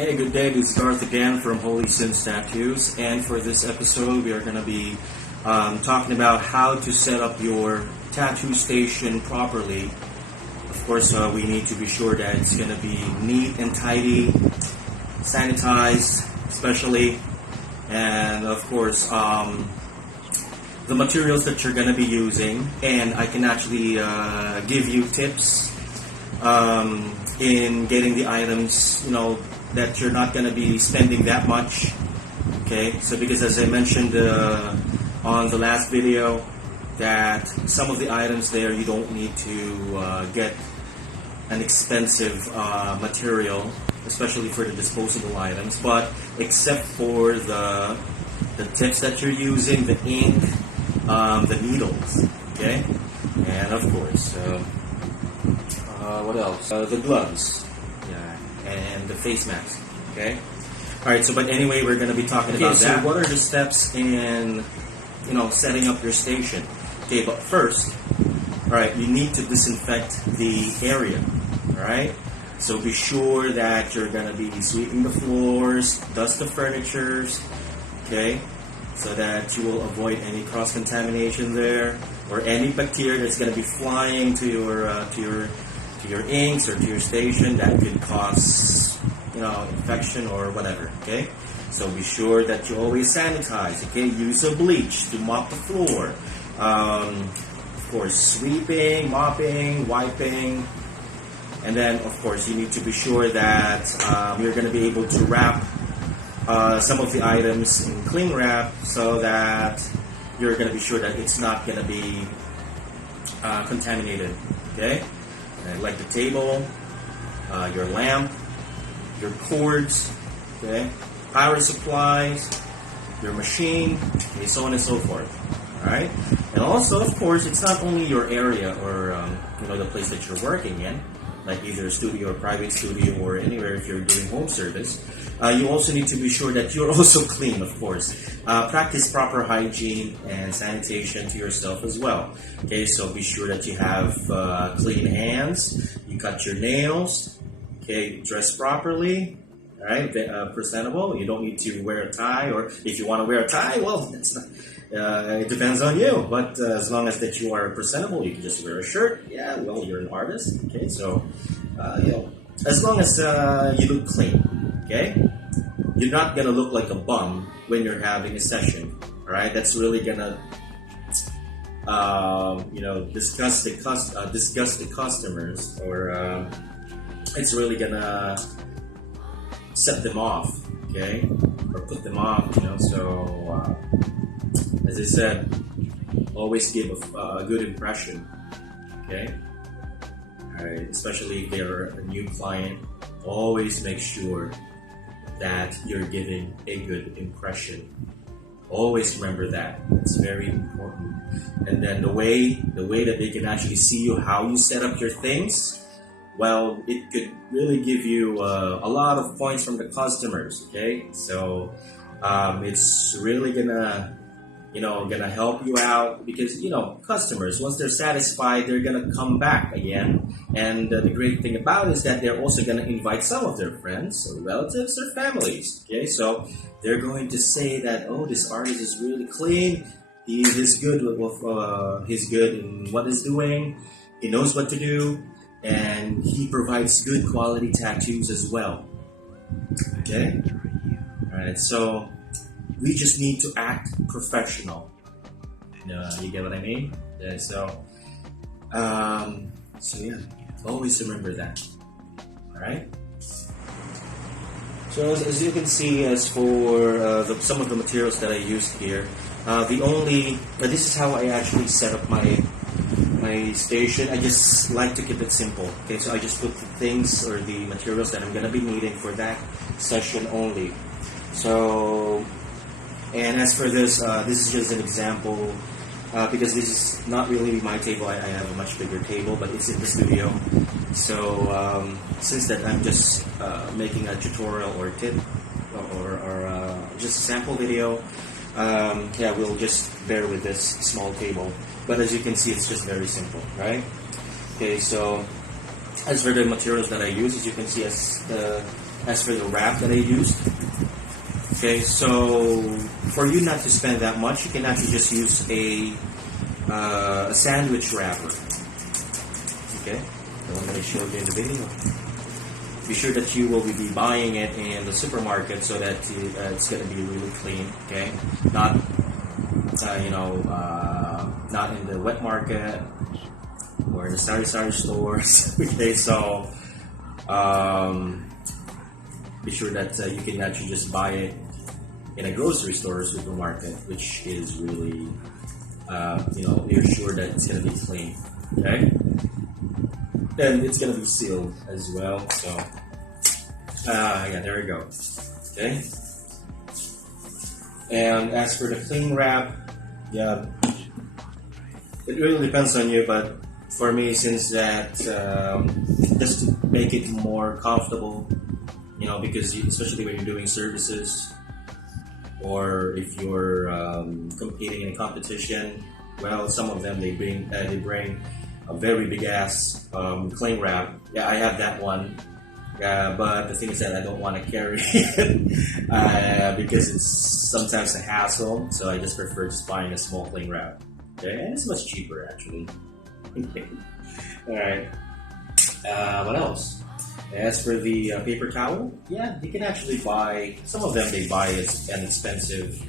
Hey, good day. This is Garth again from Holy Sins Tattoos, and for this episode, we are going to be talking about how to set up your tattoo station properly. Of course, we need to be sure that it's going to be neat and tidy, sanitized, especially, and of course, the materials that you're going to be using. And I can actually give you tips in getting the items, that you're not going to be spending that much. Okay, so because as I mentioned on the last video, that some of the items there you don't need to get an expensive material, especially for the disposable items. But except for the tips that you're using, the ink, the needles, okay, and of course, what else? The gloves. And the face mask. Okay. All right. So, but anyway, we're going to be talking about that. So, what are the steps in, setting up your station? Okay. But first, all right, you need to disinfect the area. All right. So be sure that you're going to be sweeping the floors, dust the furnitures. Okay. So that you will avoid any cross contamination there, or any bacteria that's going to be flying to your inks or to your station that could cause, infection or whatever, okay? So be sure that you always sanitize, okay? Use a bleach to mop the floor. Of course, sweeping, mopping, wiping. And then, of course, you need to be sure that you're going to be able to wrap some of the items in cling wrap so that you're going to be sure that it's not going to be contaminated, okay? Like the table, your lamp, your cords, okay, power supplies, your machine, okay, so on and so forth. All right, and also, of course, it's not only your area or the place that you're working in, like either a studio or private studio or anywhere if you're doing home service. You also need to be sure that you're also clean, of course. Practice proper hygiene and sanitation to yourself as well. Okay, so be sure that you have clean hands, you cut your nails, okay, dress properly, all right, presentable. You don't need to wear a tie, or if you want to wear a tie, well, that's not, it depends on you. But as long as that you are presentable, you can just wear a shirt. Yeah, well, you're an artist, okay, so, as long as you look clean. Okay, you're not gonna look like a bum when you're having a session. All right, that's really gonna, disgust the customers, or it's really gonna set them off. Okay, or put them off. So as I said, always give a good impression. Okay, all right, especially if they're a new client, always make sure that you're giving a good impression. Always remember that. It's very important. And then the way that they can actually see you, how you set up your things, well, it could really give you a lot of points from the customers, okay? So it's really gonna help you out, because customers, once they're satisfied, they're gonna come back again. And the great thing about it is that they're also gonna invite some of their friends or relatives or families. Okay, so they're going to say that, oh, this artist is really clean. He's good he's good in what he's doing. He knows what to do, and he provides good quality tattoos as well. Okay, all right, so we just need to act professional. You get what I mean? Yeah, so yeah, always remember that. All right. So as you can see, as for some of the materials that I used here, this is how I actually set up my station. I just like to keep it simple. Okay, so I just put the things or the materials that I'm gonna be needing for that session only. So. And as for this, this is just an example, because this is not really my table. I have a much bigger table, but it's in the studio. So since that I'm just making a tutorial or tip or just a sample video, we'll just bear with this small table. But as you can see, it's just very simple, right? Okay, so as for the materials that I use, as you can see, as as for the wrap that I used. Okay, so for you not to spend that much, you can actually just use a sandwich wrapper. Okay, the one that I showed you in the video. Be sure that you will be buying it in the supermarket so that it's going to be really clean. Okay, not not in the wet market or in the sari-sari stores. Okay, so be sure that you can actually just buy it in a grocery store or supermarket, which is really you're sure that it's going to be clean. Okay, and it's going to be sealed as well. So yeah, there we go. Okay, and as for the cling wrap, yeah, it really depends on you, but for me, since that just to make it more comfortable, because especially when you're doing services or if you're competing in a competition, well, some of them they bring a very big ass cling wrap. Yeah, I have that one. But the thing is that I don't want to carry it because it's sometimes a hassle. So I just prefer just buying a small cling wrap. Okay, and it's much cheaper actually. All right. What else? As for the paper towel, yeah, you can actually buy. Some of them they buy an expensive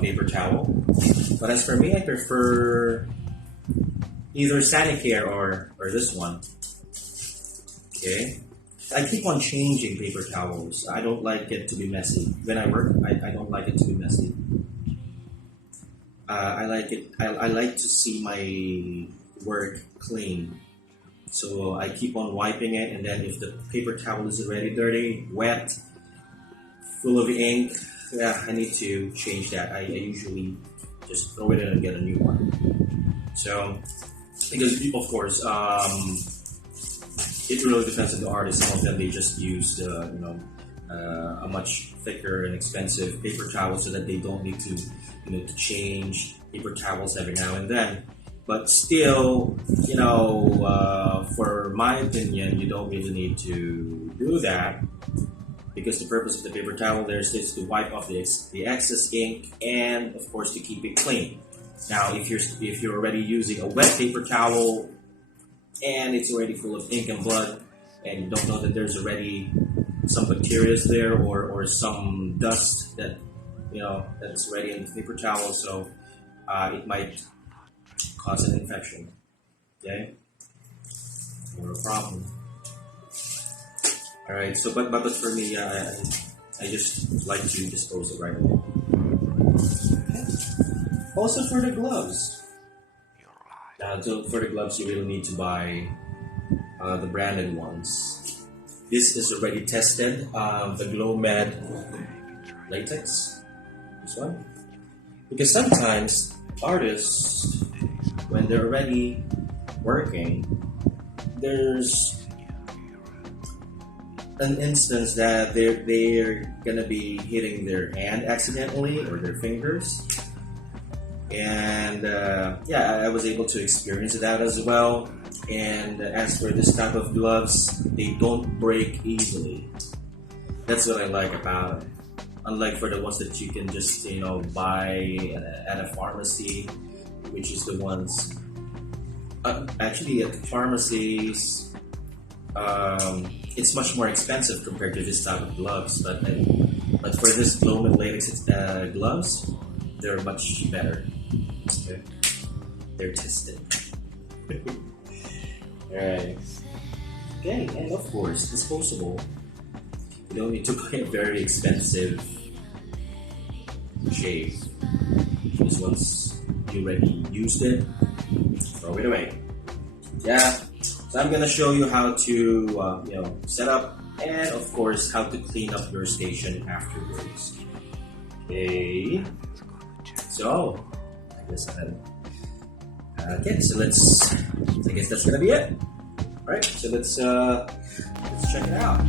paper towel. But as for me, I prefer either Sanicare or this one. Okay. I keep on changing paper towels. I don't like it to be messy. When I work, I don't like it to be messy. I like it. I like to see my work clean. So I keep on wiping it, and then if the paper towel is already dirty, wet, full of ink, yeah, I need to change that. I usually just throw it in and get a new one. So, because of course, it really depends on the artist. Some of them they just use a much thicker and expensive paper towel so that they don't need to to change paper towels every now and then. But still, for my opinion, you don't really need to do that because the purpose of the paper towel there is to wipe off the excess ink and, of course, to keep it clean. Now, if you're already using a wet paper towel and it's already full of ink and blood, and you don't know that there's already some bacteria there or some dust that that's already in the paper towel, so it might cause an infection. Okay, or a problem. All right. So, but for me, I just like to dispose it right away. Okay. Also for the gloves. So for the gloves, you will need to buy the branded ones. This is already tested. The GloMed latex. This one. Because sometimes artists, when they're already working, there's an instance that they're gonna be hitting their hand accidentally or their fingers. And I was able to experience that as well. And as for this type of gloves, they don't break easily. That's what I like about it. Unlike for the ones that you can just buy at a pharmacy, which is the ones actually at the pharmacies, it's much more expensive compared to this type of gloves. But for this GloMed latex gloves, they're much better. Okay. They're tested. Alright. Okay, and of course, disposable. You don't need to buy a very expensive shave. Because once you already used it, throw it away. Yeah. So I'm gonna show you how to set up and of course how to clean up your station afterwards. Okay. So I guess okay, so I guess that's gonna be it. Alright, so let's check it out.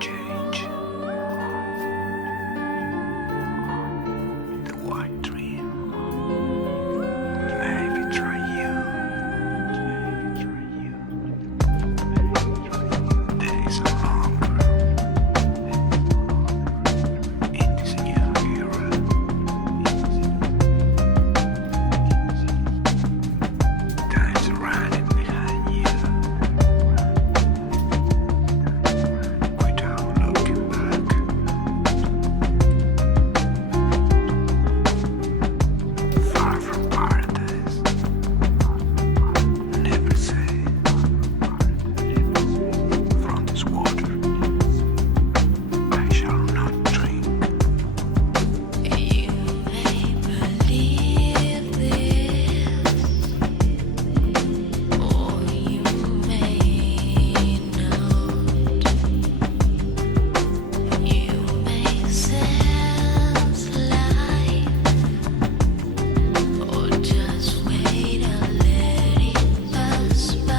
change. The white dream. Maybe try you. Days are longer in this new era. Time's running behind you. Without looking back. Far from paradise. Never say. From this water I shall not drink. You may believe this, or you may not. You may sense life, or just wait and let it pass by.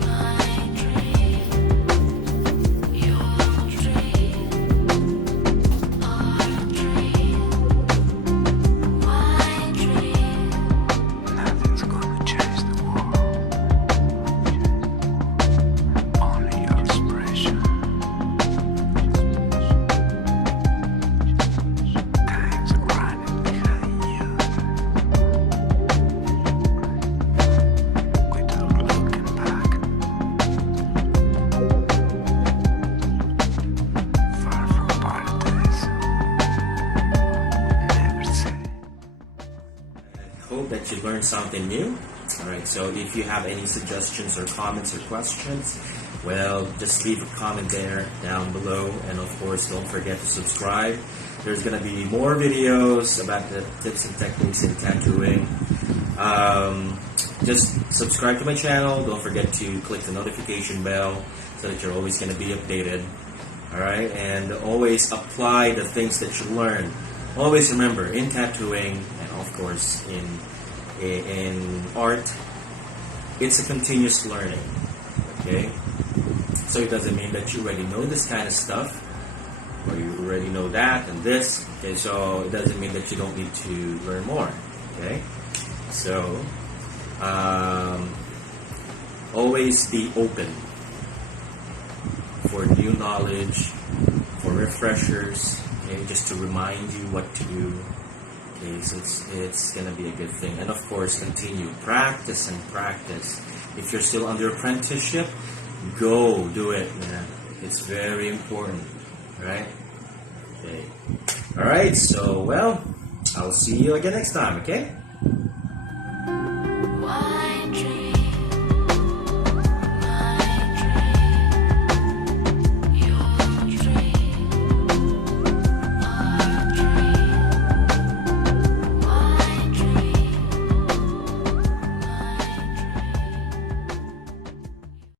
My dream, your dream. Our dream, my dream. Nothing's gonna change the world. Only your expression. Time's running behind you. Without looking back. Far from paradise. Never say. Hope that you learned something new. Alright, so if you have any suggestions or comments or questions, well, just leave a comment there down below, and of course don't forget to subscribe. There's gonna be more videos about the tips and techniques in tattooing. Just subscribe to my channel. Don't forget to click the notification bell so that you're always gonna be updated. Alright, and always apply the things that you learn. Always remember, in tattooing, and of course in art, it's a continuous learning. Okay, so it doesn't mean that you already know this kind of stuff, or you already know that and this. Okay, so it doesn't mean that you don't need to learn more. Okay, so always be open for new knowledge, for refreshers, okay, just to remind you what to do. Okay, so it's gonna be a good thing. And of course, continue. Practice and practice. If you're still under apprenticeship, go do it, man. It's very important, right? Okay. Alright, so, well, I'll see you again next time, okay?